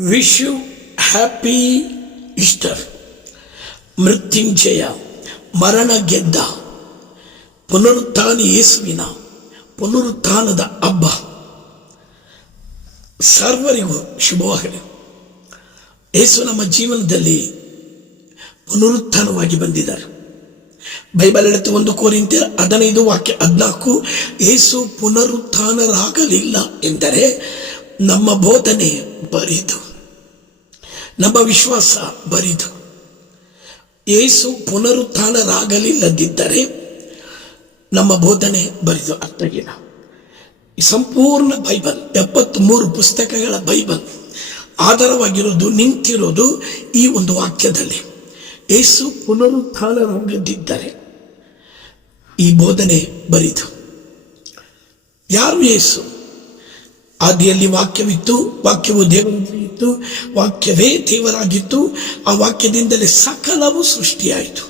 Wish you happy Easter ಮೃತ್ಯುಂಜಯ ಮರಣ ಗೆದ್ದ ಪುನರುತ್ಥಾನ ಯೇಸುವಿನ, ಪುನರುತ್ಥಾನದ ಹಬ್ಬ. ಸರ್ವರಿಗೂ ಶುಭವಾಗಲಿ. ಯೇಸು ನಮ್ಮ ಜೀವನದಲ್ಲಿ ಪುನರುತ್ಥಾನವಾಗಿ ಬಂದಿದ್ದಾರೆ. ಬೈಬಲ್ ಹೇಳುತ್ತೆ ಒಂದು ಕೋರಿಂತ ಹದಿನೈದು ವಾಕ್ಯ ಹದಿನಾಲ್ಕು ಏಸು ಪುನರುತ್ಥಾನರಾಗಲಿಲ್ಲ ಎಂದರೆ ನಮ್ಮ ಬೋಧನೆ ಬರಿದು ನಮ್ಮ ವಿಶ್ವಾಸ ಬರಿದು. ಯೇಸು ಪುನರುತ್ಥಾನರಾಗಲಿಲ್ಲದಿದ್ದರೆ ನಮ್ಮ ಬೋಧನೆ ಬರಿದು. ಅರ್ಥಗಿಲ್ಲ ಈ ಸಂಪೂರ್ಣ ಬೈಬಲ್, ಎಪ್ಪತ್ಮೂರು ಪುಸ್ತಕಗಳ ಬೈಬಲ್ ಆಧಾರವಾಗಿರೋದು, ನಿಂತಿರೋದು ಈ ಒಂದು ವಾಕ್ಯದಲ್ಲಿ. ಏಸು ಪುನರುತ್ಥಾನರಾಗದಿದ್ದರೆ ಈ ಬೋಧನೆ ಬರಿದು. ಯಾರು ಯೇಸು ಆದಿಯಲ್ಲಿ ವಾಕ್ಯವಿತ್ತು, ವಾಕ್ಯವು ದೇವರಲ್ಲಿ ಇತ್ತು, ವಾಕ್ಯವೇ ದೇವರಾಗಿತ್ತು. ಆ ವಾಕ್ಯದಿಂದಲೇ ಸಕಲವು ಸೃಷ್ಟಿಯಾಯಿತು.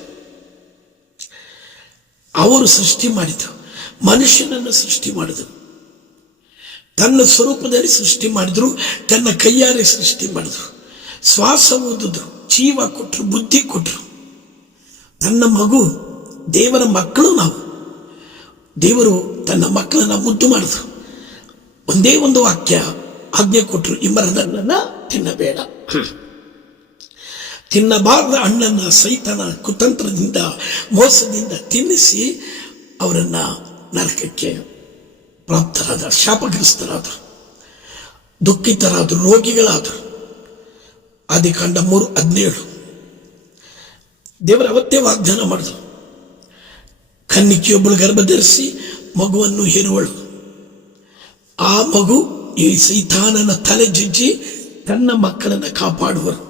ಅವರು ಸೃಷ್ಟಿ ಮಾಡಿದರು, ಮನುಷ್ಯನನ್ನು ಸೃಷ್ಟಿ ಮಾಡಿದರು. ತನ್ನ ಸ್ವರೂಪದಲ್ಲಿ ಸೃಷ್ಟಿ ಮಾಡಿದ್ರು, ತನ್ನ ಕೈಯಾರೆ ಸೃಷ್ಟಿ ಮಾಡಿದ್ರು. ಶ್ವಾಸ ಓದಿದ್ರು ಜೀವ ಕೊಟ್ಟರು ಬುದ್ಧಿ ಕೊಟ್ಟರು ತನ್ನ ಮಗು ದೇವರ ಮಕ್ಕಳು ನಾವು. ದೇವರು ತನ್ನ ಮಕ್ಕಳನ್ನ ಮುದ್ದು ಮಾಡಿದ್ರು. ಒಂದೇ ಒಂದು ವಾಕ್ಯ ಆಜ್ಞೆ ಕೊಟ್ಟರು ಈ ತಿನ್ನಬೇಡ. ತಿನ್ನಬಾರದ ಅಣ್ಣನ ಸೈತನ ಕುತಂತ್ರದಿಂದ ಮೋಸದಿಂದ ತಿನ್ನಿಸಿ ಅವರನ್ನ ನರಕಕ್ಕೆ ಪ್ರಾಪ್ತರಾದ ಶಾಪಗ್ರಸ್ತರಾದರು ದುಃಖಿತರಾದರು ರೋಗಿಗಳಾದರು. ಆದಿಕಾಂಡ ಮೂರು ಹದಿನೇಳು. ದೇವರ ಅವತ್ತೇ ವಾಗ್ದಾನ ಮಾಡಿದ್ರು. ಕನ್ನಿಕೆಯೊಬ್ಬಳು ಗರ್ಭ ಧರಿಸಿ ಮಗುವನ್ನು ಹೇರುವಳು. ಆ ಮಗು ಈ ಸೈತಾನನ ತಲೆ ಜಜ್ಜಿ ತನ್ನ ಮಕ್ಕಳನ್ನು ಕಾಪಾಡುವರು.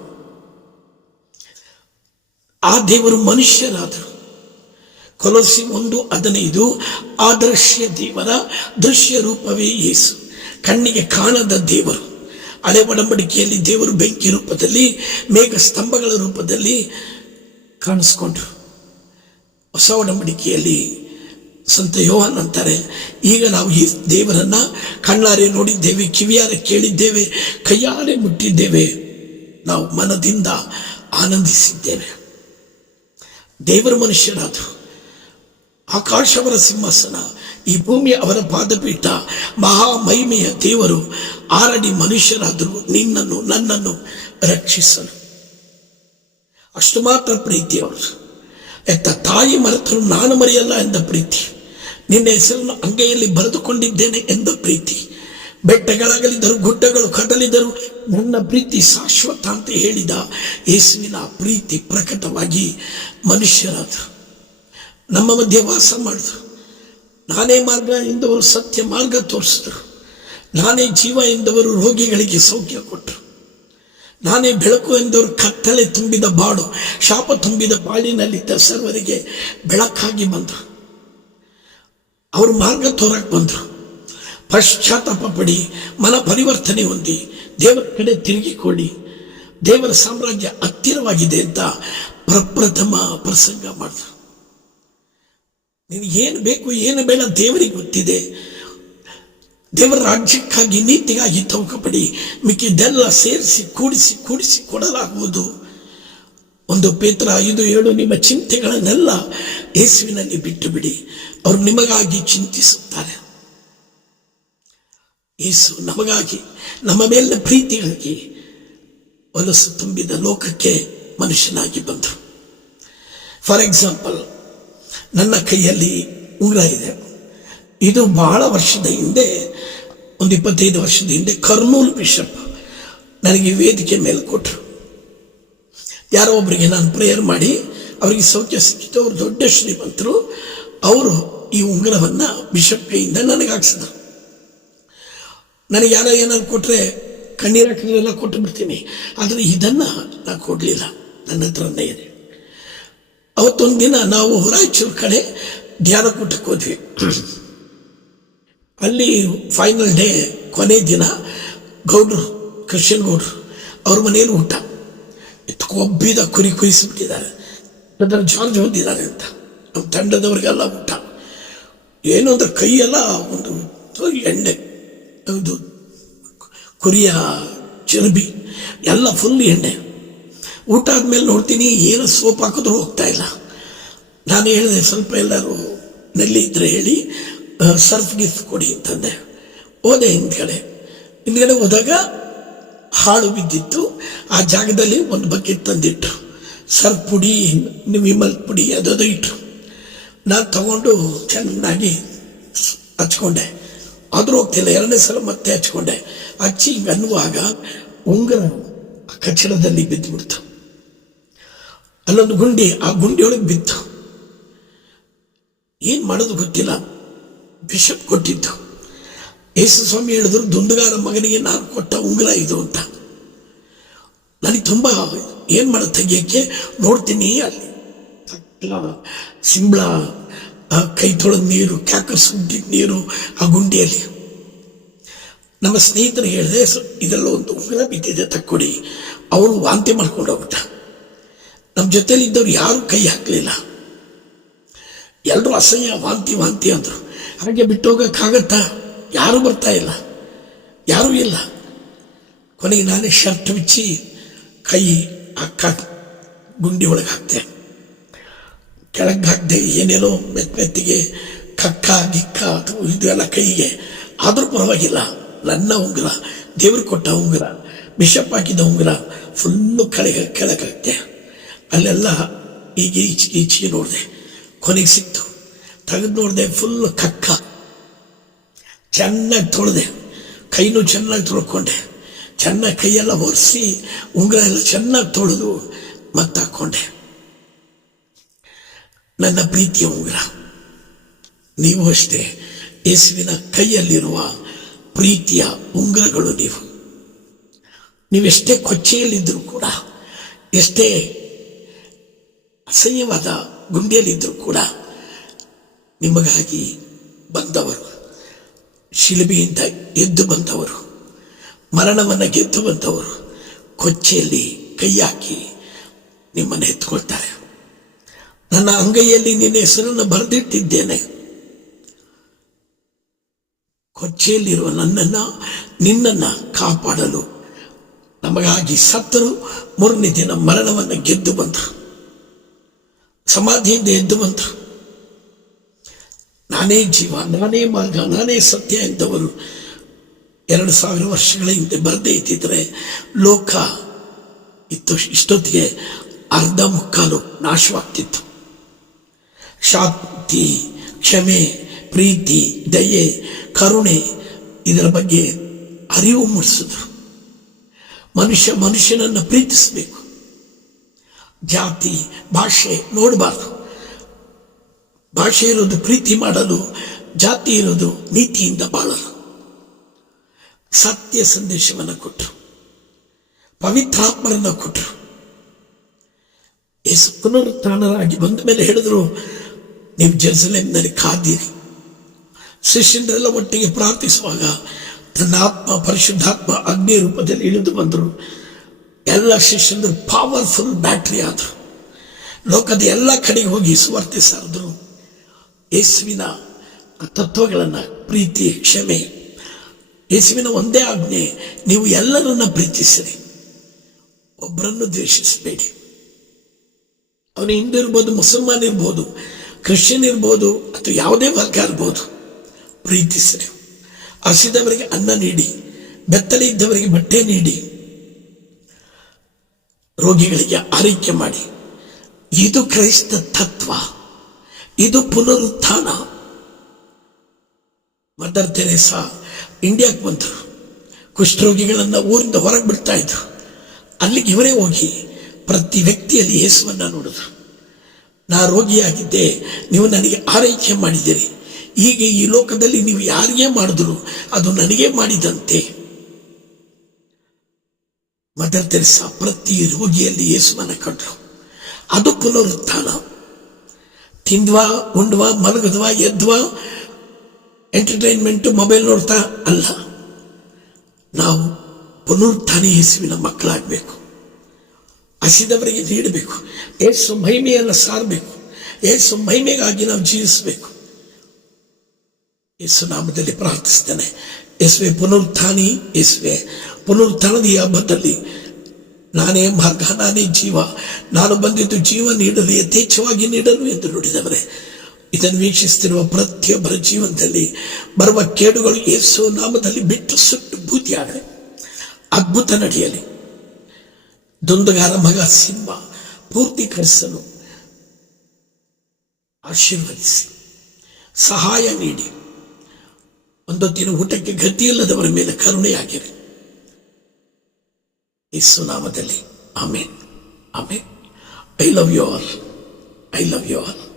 ಆ ದೇವರು ಮನುಷ್ಯರಾದರು. ಕೊಲಸಿ ಒಂದು ಹದಿನೈದು ಆದರ್ಶ್ಯ ದೇವರ ದೃಶ್ಯ ರೂಪವೇ ಯೇಸು. ಕಣ್ಣಿಗೆ ಕಾಣದ ದೇವರು. ಹಳೆ ಒಡಂಬಡಿಕೆಯಲ್ಲಿ ದೇವರು ಬೆಂಕಿ ರೂಪದಲ್ಲಿ, ಮೇಘ ಸ್ತಂಭಗಳ ರೂಪದಲ್ಲಿ ಕಾಣಿಸ್ಕೊಂಡ್ರು. ಹೊಸ ಒಡಂಬಡಿಕೆಯಲ್ಲಿ ಸಂತ ಯೋಹನ್ ಅಂತಾರೆ. ಈಗ ನಾವು ಈ ದೇವರನ್ನ ಕಣ್ಣಾರೆ ನೋಡಿದ್ದೇವೆ, ಕಿವಿಯಾರೆ ಕೇಳಿದ್ದೇವೆ, ಕೈಯಾರೆ ಮುಟ್ಟಿದ್ದೇವೆ. ನಾವು ಮನದಿಂದ ಆನಂದಿಸಿದ್ದೇವೆ. ದೇವರ ಮನುಷ್ಯರಾದರು, ಆಕಾಶವರ ಸಿಂಹಾಸನ, ಈ ಭೂಮಿ ಅವರ ಪಾದಪೀಠ ಮಹಾ ಮಹಿಮೆಯ ದೇವರು, ಆರಡಿ ಮನುಷ್ಯರಾದರು, ನಿನ್ನನ್ನು, ನನ್ನನ್ನು ರಕ್ಷಿಸಲು. ಅಷ್ಟು ಮಾತ್ರ ಪ್ರೀತಿ ಅವರು ಎತ್ತ ತಾಯಿ ಮರೆತರು ನಾನು ಮರೆಯಲ್ಲ ಎಂದ ಪ್ರೀತಿ. ನಿನ್ನ ಹೆಸರನ್ನು ಅಂಗೈಯಲ್ಲಿ ಬರೆದುಕೊಂಡಿದ್ದೇನೆ ಎಂದ ಪ್ರೀತಿ. ಬೆಟ್ಟಗಳಾಗಲಿದ್ದರು, ಗುಡ್ಡಗಳು ಕದಲಿದರು ನನ್ನ ಪ್ರೀತಿ ಶಾಶ್ವತ ಅಂತ ಹೇಳಿದ ಯೇಸುವಿನ ಪ್ರೀತಿ ಪ್ರಕಟವಾಗಿ ಮನುಷ್ಯರಾದರು. ನಮ್ಮ ಮಧ್ಯೆ ವಾಸ ಮಾಡಿದ್ರು. ನಾನೇ ಮಾರ್ಗ ಎಂದವರು ಸತ್ಯ ಮಾರ್ಗ ತೋರಿಸಿದರು. ನಾನೇ ಜೀವ ಎಂದವರು ರೋಗಿಗಳಿಗೆ ಸೌಖ್ಯ ಕೊಟ್ಟರು. ನಾನೇ ಬೆಳಕು ಎಂದವರು ಕತ್ತಲೆ ತುಂಬಿದ ಬಾಡು ಶಾಪ ತುಂಬಿದ ಬಾಳಿನಲ್ಲಿದ್ದ ಸರ್ವರಿಗೆ ಬೆಳಕಾಗಿ ಬಂದರು. ಅವರು ಮಾರ್ಗ ತೋರಕ್ಕೆ ಬಂದರು. ಪಶ್ಚಾತ್ತಾಪ ಪಡಿ ಮನ ಪರಿವರ್ತನೆ ಹೊಂದಿ ದೇವರ ಕಡೆ ತಿರುಗಿಕೊಡಿ ದೇವರ ಸಾಮ್ರಾಜ್ಯ ಹತ್ತಿರವಾಗಿದೆ ಅಂತ ಪ್ರಪ್ರಥಮ ಪ್ರಸಂಗ ಮಾಡಿದ್ರು. ನಿನಗೇನು ಬೇಕು, ಏನು ಬೇಡ ದೇವರಿಗೆ ಗೊತ್ತಿದೆ. ದೇವರ ರಾಜ್ಯಕ್ಕಾಗಿ ನೀತಿಗಾಗಿ ತೌಕಪಡಿ ಮಿಕ್ಕಿದ್ದೆಲ್ಲ ಸೇರಿಸಿ, ಕೂಡಿಸಿ ಕೂಡಿಸಿ ಕೊಡಲಾಗುವುದು. ಒಂದು ಪೇತ್ರ ಐದು ಏಳು ನಿಮ್ಮ ಚಿಂತೆಗಳನ್ನೆಲ್ಲ ಯೇಸುವಿನಲ್ಲಿ ಬಿಟ್ಟು ಬಿಡಿ ಅವರು ನಿಮಗಾಗಿ ಚಿಂತಿಸುತ್ತಾರೆ. ಯೇಸು ನಮಗಾಗಿ, ನಮ್ಮ ಮೇಲಿನ ಪ್ರೀತಿಗಾಗಿ ಹೊಲಸು ತುಂಬಿದ ಲೋಕಕ್ಕೆ ಮನುಷ್ಯನಾಗಿ ಬಂದರು. ಫಾರ್ ಎಕ್ಸಾಂಪಲ್ ನನ್ನ ಕೈಯಲ್ಲಿ ಉಂಗುರ ಇದೆ. ಇದು ಬಹಳ ವರ್ಷದ ಹಿಂದೆ, ಒಂದು ಇಪ್ಪತ್ತೈದು ವರ್ಷದ ಹಿಂದೆ ಕರ್ನೂಲ್ ಬಿಷಪ್ ನನಗೆ ವೇದಿಕೆ ಮೇಲೆ ಕೊಟ್ಟರು. ಯಾರೋ ಒಬ್ಬರಿಗೆ ನಾನು ಪ್ರೇಯರ್ ಮಾಡಿ ಅವರಿಗೆ ಸೌಖ್ಯ ಸಿಕ್ಕಿತು, ಅವರು ದೊಡ್ಡ ಶ್ರೀಮಂತರು, ಅವರು ಈ ಉಂಗುರವನ್ನು ಬಿಷಪ್ ಕೈಯಿಂದ ನನಗೆ ಹಾಕ್ಸಿದ್ರು. ನನಗೆ ಯಾರೋ ಏನಾದ್ರು ಕೊಟ್ಟರೆ ಕಣ್ಣೀರು ಕೊಟ್ಟು ಬಿಡ್ತೀನಿ ಆದರೆ ಇದನ್ನು ನಾನು ಕೊಡಲಿಲ್ಲ, ನನ್ನ ಹತ್ರ ಇದೆ. ಅವತ್ತೊಂದು ದಿನ ನಾವು ರಾಯಚೂರು ಕಡೆ ಧ್ಯಾನಕೂಟಕ್ಕೆ ಹೋದ್ವಿ. ಅಲ್ಲಿ ಫೈನಲ್ ಡೇ ಕೊನೆ ದಿನ ಗೌಡ್ರು ಕ್ರಿಶ್ಚಿಯನ್ ಗೌಡ್ರು, ಅವ್ರ ಮನೆಯಲ್ಲಿ ಊಟ. ಕೊಬ್ಬಿದ ಕುರಿ ಕುಯಿಸಿಬಿಟ್ಟಿದ್ದಾರೆ. ನಂತರ ಜಾರ್ಜ್ ಹೊಂದಿದ್ದಾರೆ ಅಂತ. ನಮ್ಮ ತಂಡದವರಿಗೆಲ್ಲ ಊಟ. ಏನು ಅಂದ್ರೆ ಕೈಯೆಲ್ಲ ಒಂದು ಎಣ್ಣೆ ಇದು ಕುರಿಯ ಚರ್ಬಿ, ಎಲ್ಲ ಫುಲ್ ಎಣ್ಣೆ. ಊಟ ಆದ್ಮೇಲೆ ನೋಡ್ತೀನಿ ಏನು ಸೋಪ್ ಹಾಕಿದ್ರು ಹೋಗ್ತಾ ಇಲ್ಲ. ನಾನು ಹೇಳಿದೆ, ಸ್ವಲ್ಪ ಎಲ್ಲರೂ ನೆಲ್ಲಿ ಇದ್ರೆ ಹೇಳಿ ಸರ್ಫ್ ಗಿಫ್ಟ್ ಕೊಡಿ ಅಂತಂದೆ. ಹೋದೆ ಹಿಂದ್ಗಡೆ. ಹಿಂದ್ಗಡೆ ಹೋದಾಗ ಹಾಳು ಬಿದ್ದಿತ್ತು. ಆ ಜಾಗದಲ್ಲಿ ಒಂದು ಬಕೆಟ್ ತಂದಿಟ್ರು. ಸರ್ಫ್ ಪುಡಿ ವಿಮಲ್ ಪುಡಿ ಅದದು ಇಟ್ರು. ನಾನು ತಗೊಂಡು ಚೆನ್ನಾಗಿ ಹಚ್ಕೊಂಡೆ. ಆದರೂ ಹೋಗ್ತಿಲ್ಲ. ಎರಡನೇ ಸಲ ಮತ್ತೆ ಹಚ್ಕೊಂಡೆ. ಹಚ್ಚಿ ಅನ್ನುವಾಗ ಉಂಗುರ ಕಚ್ಚಡದಲ್ಲಿ ಬಿದ್ದುಬಿಡ್ತು ಅಲ್ಲೊಂದು ಗುಂಡಿ, ಆ ಗುಂಡಿಯೊಳಗೆ ಬಿತ್ತು. ಏನು ಮಾಡೋದು ಗೊತ್ತಿಲ್ಲ. ಬಿಷಪ್ ಕೊಟ್ಟಿದ್ದು ಯೇಸು ಸ್ವಾಮಿ ಹೇಳಿದ್ರು ದುಂಡುಗಾರ ಮಗನಿಗೆ ನಾನು ಕೊಟ್ಟ ಉಂಗುರ ಇದು ಅಂತ. ನನಗೆ ತುಂಬಾ ಏನ್ ಮಾಡೋದು ತೆಗಿಯಕ್ಕೆ ನೋಡ್ತೀನಿ ಅಲ್ಲಿ. ಸಿಂಬಳ ಕೈ ತೊಳೆದ ನೀರು ಕ್ಯಾಕರ್ ಉಂಟಿದ ನೀರು ಆ ಗುಂಡಿಯಲ್ಲಿ. ನಮ್ಮ ಸ್ನೇಹಿತರು ಹೇಳಿದೆ "ಸ- ಇದೆಲ್ಲ ಒಂದು ಉಂಗುರ ಬಿದ್ದಿದೆ, ತಕ್ಕೊಡಿ. ಅವನು ವಾಂತಿ ಮಾಡ್ಕೊಂಡು ಹೋಗ್ಬಿಟ್ಟ. ನಮ್ಮ ಜೊತೆಲಿ ಇದ್ದವ್ರು ಯಾರು ಕೈ ಹಾಕಲಿಲ್ಲ. ಎಲ್ಲರೂ ಅಸಹ್ಯ, ವಾಂತಿ ವಾಂತಿ ಅಂದರು. ಹಾಗೆ ಬಿಟ್ಟು ಹೋಗೋಕ್ಕಾಗತ್ತಾ ಯಾರು ಬರ್ತಾ ಇಲ್ಲ. ಯಾರೂ ಇಲ್ಲ. ಕೊನೆಗೆ ನಾನೇ ಶರ್ಟ್ ಬಿಚ್ಚಿ ಕೈ ಅಕ್ಕ ಗುಂಡಿ ಒಳಗೆ ಹಾಕ್ತೆ. ಕೆಳಗೆ ಹಾಕ್ದೆ ಏನೇನೋ ಮೆತ್ತ ಮೆತ್ತಿಗೆ ಕಕ್ಕ, ಗಿಕ್ಕ ಇದು ಕೈಗೆ. ಆದರೂ ಪರವಾಗಿಲ್ಲ. ನನ್ನ ಉಂಗುರ, ದೇವರು ಕೊಟ್ಟ ಉಂಗುರ, ಬಿಷಪ್ ಹಾಕಿದ ಉಂಗುರ ಫುಲ್ಲು ಕೆಳಗೆ ಕೆಳಗೆ ಹಾಕ್ತೆ. ಅಲ್ಲೆಲ್ಲ ಈಗ ಈಚೆಗೆ ಈಚೆಗೆ ನೋಡಿದೆ. ಕೊನೆಗೆ ಸಿಕ್ತು. ತೆಗೆದು ನೋಡಿದೆ ಫುಲ್ಲು ಕಕ್ಕ. ಚೆನ್ನಾಗಿ ತೊಳೆದೆ. ಕೈನೂ ಚೆನ್ನಾಗಿ ತೊಳ್ಕೊಂಡೆ. ಚೆನ್ನಾಗಿ ಕೈಯೆಲ್ಲ ಒರೆಸಿ ಉಂಗುರ ಎಲ್ಲ ಚೆನ್ನಾಗಿ ತೊಳೆದು ಮತ್ತಾಕೊಂಡೆ. ನನ್ನ ಪ್ರೀತಿಯ ಉಂಗುರ, ನೀವು ಅಷ್ಟೇ ಯೇಸುವಿನ ಕೈಯಲ್ಲಿರುವ ಪ್ರೀತಿಯ ಉಂಗುರಗಳು ನೀವು. ನೀವೆಷ್ಟೇ ಕೊಚ್ಚೆಯಲ್ಲಿದ್ದರೂ ಕೂಡ, ಎಷ್ಟೇ ಅಸಹ್ಯವಾದ ಗುಂಡಿಯಲ್ಲಿದ್ದರೂ ಕೂಡ ನಿಮಗಾಗಿ ಬಂದವರು, ಶಿಲುಬೆಯಿಂದ ಎದ್ದು ಬಂದವರು. ಮರಣವನ್ನು ಗೆದ್ದು ಕೊಚ್ಚೆಯಲ್ಲಿ ಕೈ ಹಾಕಿ ನಿಮ್ಮನ್ನು ಎತ್ಕೊಳ್ತಾರೆ. ನನ್ನ ಅಂಗೈಯಲ್ಲಿ ನಿನ್ನ ಹೆಸರನ್ನು ಬರೆದಿಟ್ಟಿದ್ದೇನೆ. ಕೊಚ್ಚೆಯಲ್ಲಿರುವ ನನ್ನನ್ನು, ನಿನ್ನನ್ನ ಕಾಪಾಡಲು ನಮಗಾಗಿ ಸತ್ತರು, ಮೂರನೇ ದಿನ ಮರಣವನ್ನು ಗೆದ್ದು ಬಂತ ಸಮಾಧಿಯಿಂದ ಎದ್ದು ಬಂತ ನಾನೇ ಜೀವ, ನಾನೇ ಮಾರ್ಗ, ನಾನೇ ಸತ್ಯ ಎಂದವರು ಎರಡು ಸಾವಿರ ವರ್ಷಗಳ ಹಿಂದೆ ಬರದೇ ಇದ್ದಿದ್ರೆ ಲೋಕ ಇತ್ತು, ಇಷ್ಟೊತ್ತಿಗೆ ಅರ್ಧ ಮುಕ್ಕಾಲು ನಾಶವಾಗ್ತಿತ್ತು. ಶಾಂತಿ, ಕ್ಷಮೆ, ಪ್ರೀತಿ, ದಯೆ, ಕರುಣೆ ಇದರ ಬಗ್ಗೆ ಅರಿವು ಮೂಡಿಸಿದ್ರು. ಮನುಷ್ಯ, ಮನುಷ್ಯನನ್ನು ಪ್ರೀತಿಸಬೇಕು. ಜಾತಿ, ಭಾಷೆ ನೋಡಬಾರ್ದು. ಭಾಷೆ ಇರೋದು ಪ್ರೀತಿ ಮಾಡಲು ಜಾತಿ ಇರೋದು ನೀತಿಯಿಂದ ಬಾಳಲು ಸತ್ಯ ಸಂದೇಶವನ್ನು ಕೊಟ್ಟರು ಪವಿತ್ರಾತ್ಮರನ್ನು ಕೊಟ್ಟರು ಯೇಸು ಪುನರುತ್ಥಾನರಾಗಿ ಬಂದ ಮೇಲೆ ಹೇಳಿದ್ರು, ನೀವು ಜೆರುಸಲೇಮ್ನಲ್ಲಿ ಕಾದಿರಿ. ಶಿಷ್ಯರೆಲ್ಲ ಒಟ್ಟಿಗೆ ಪ್ರಾರ್ಥಿಸುವಾಗ ತನ್ನ ಆತ್ಮ, ಪರಿಶುದ್ಧಾತ್ಮ ಅಗ್ನಿ ರೂಪದಲ್ಲಿ ಇಳಿದು ಬಂದರು. ಎಲ್ಲ ಶಿಷ್ಯಂದರು ಪವರ್ಫುಲ್ ಬ್ಯಾಟ್ರಿ ಆದರು. ಲೋಕದ ಎಲ್ಲ ಕಡೆಗೆ ಹೋಗಿ ಸುವಾರ್ತೆ ಸಾರಿದ್ರು. ಯೇಸುವಿನ ತತ್ವಗಳನ್ನು, ಪ್ರೀತಿ, ಕ್ಷಮೆ ಯೇಸುವಿನ ಒಂದೇ ಆಜ್ಞೆ, ನೀವು ಎಲ್ಲರನ್ನ ಪ್ರೀತಿಸಿರಿ. ಒಬ್ಬರನ್ನು ದ್ವೇಷಿಸಬೇಡಿ. ಅವನು ಹಿಂದೂ ಇರ್ಬೋದು, ಮುಸಲ್ಮಾನ್ ಇರ್ಬೋದು, ಕ್ರಿಶ್ಚಿಯನ್ ಇರ್ಬೋದು, ಅಥವಾ ಯಾವುದೇ ವರ್ಗ ಇರ್ಬೋದು, ಪ್ರೀತಿಸಿರಿ. ಹಸಿದವರಿಗೆ ಅನ್ನ ನೀಡಿ, ಬೆತ್ತಲೆ ಇದ್ದವರಿಗೆ ಬಟ್ಟೆ ನೀಡಿ, ರೋಗಿಗಳಿಗೆ ಆರೈಕೆ ಮಾಡಿ. ಇದು ಕ್ರೈಸ್ತ ತತ್ವ. ಇದು ಪುನರುತ್ಥಾನ. ಮದರ್ ತೆರೇಸಾ ಇಂಡಿಯಾಕ್ಕೆ ಬಂತು ಕುಷ್ಠರೋಗಿಗಳನ್ನ ಊರಿಂದ ಹೊರಗೆ ಬಿಡ್ತಾ ಇದ್ರು. ಅಲ್ಲಿಗೆ ಇವರೇ ಹೋಗಿ ಪ್ರತಿ ವ್ಯಕ್ತಿಯಲ್ಲಿ ಯೇಸುವನ್ನ ನೋಡಿದ್ರು. ನಾ ರೋಗಿಯಾಗಿದ್ದೆ, ನೀವು ನನಗೆ ಆರೈಕೆ ಮಾಡಿದ್ದೀರಿ. ಹೀಗೆ ಈ ಲೋಕದಲ್ಲಿ ನೀವು ಯಾರಿಗೆ ಮಾಡಿದ್ರು, ಅದು ನನಗೆ ಮಾಡಿದಂತೆ. ಮದರ್ ತೆರೆಸ ಪ್ರತಿ ರೋಗಿಯಲ್ಲಿ ಯೇಸುವನ್ನ ಕಂಡ್ರು. ಅದು ಪುನರುತ್ಥಾನ. ತಿಂದ್ವಾ, ಉಂಡ್ವಾ, ಮಲಗದ್ವಾ ಎದ್ವಾ ಎಂಟರ್ಟೈನ್ಮೆಂಟ್ ಮೊಬೈಲ್ ನೋಡ್ತಾ ಅಲ್ಲ. ನಾವು ಪುನರುತ್ಥಾನ ಯೇಸುವಿನ ಮಕ್ಕಳಾಗಬೇಕು. ಹಸಿದವರಿಗೆ ನೀಡಬೇಕು. ಏಸು ಮಹಿಮೆಯನ್ನು ಸಾರಬೇಕು. ಏಸು ಮಹಿಮೆಗಾಗಿ ನಾವು ಜೀವಿಸಬೇಕು. ಯೇಸು ನಾಮದಲ್ಲಿ ಪ್ರಾರ್ಥಿಸ್ತೇನೆ. ಯೇಸುವೆ ಪುನರುತ್ಥಾನಿ ಯೇಸುವೆ ಪುನರುತ್ಥಾನದ ಈ ಹಬ್ಬದಲ್ಲಿ ನಾನೇ ಮಾರ್ಗ, ನಾನೇ ಜೀವ. ನಾನು ಬಂದಿದ್ದು ಜೀವ ನೀಡಲು ಯಥೇಚ್ಛವಾಗಿ ನೀಡಲು ಎಂದು ನುಡಿದವರೇ. ಇದನ್ನು ವೀಕ್ಷಿಸುತ್ತಿರುವ ಪ್ರತಿಯೊಬ್ಬರ ಜೀವನದಲ್ಲಿ ಬರುವ ಕೇಡುಗಳು ಯೇಸು ನಾಮದಲ್ಲಿ ಬಿಟ್ಟು ಸುಟ್ಟು ಬೂದಿಯಾಗಲಿ. ಅದ್ಭುತ ನಡೆಯಲಿ. ದೊಂದಗಾರ ಮಗ ಸಿಂಹ ಪೂರ್ತಿ ಕರೆಸಲು ಆಶೀರ್ವದಿಸಿ, ಸಹಾಯ ನೀಡಿ. ಒಂದೊತ್ತಿನ ಊಟಕ್ಕೆ ಗತಿಯಿಲ್ಲದವರ ಮೇಲೆ ಕರುಣೆಯಾಗಿರಿ. ಯೇಸು ನಾಮದಲ್ಲಿ ಆಮೇನ್. ಆಮೇನ್. I love you all. I love you all.